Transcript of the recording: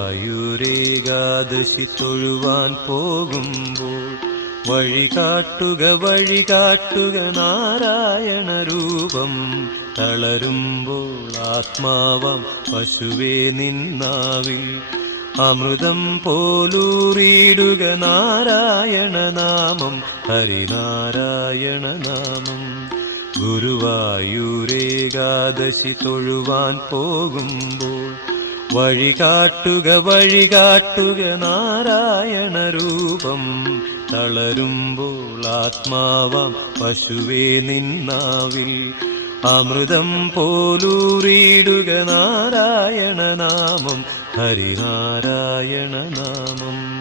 ആയുരേകാദശി തൊഴുവാൻ പോകുമ്പോൾ വഴികാട്ടുക നാരായണ രൂപം. തളരുമ്പോൾ ആത്മാവാം പശുവേ നിന്നാവിൽ അമൃതം പോലൂറിയിടുക നാരായണ നാമം, ഹരിനാരായണ നാമം. ഗുരുവായൂരേകാദശി തൊഴുവാൻ പോകുമ്പോൾ വഴികാട്ടുക നാരായണ രൂപം. തളരുമ്പോൾ ആത്മാവാം പശുവേ നിന്നാവിൽ അമൃതം പോലൂറിയിടുക നാരായണ നാമം, ഹരിനാരായണ നാമം.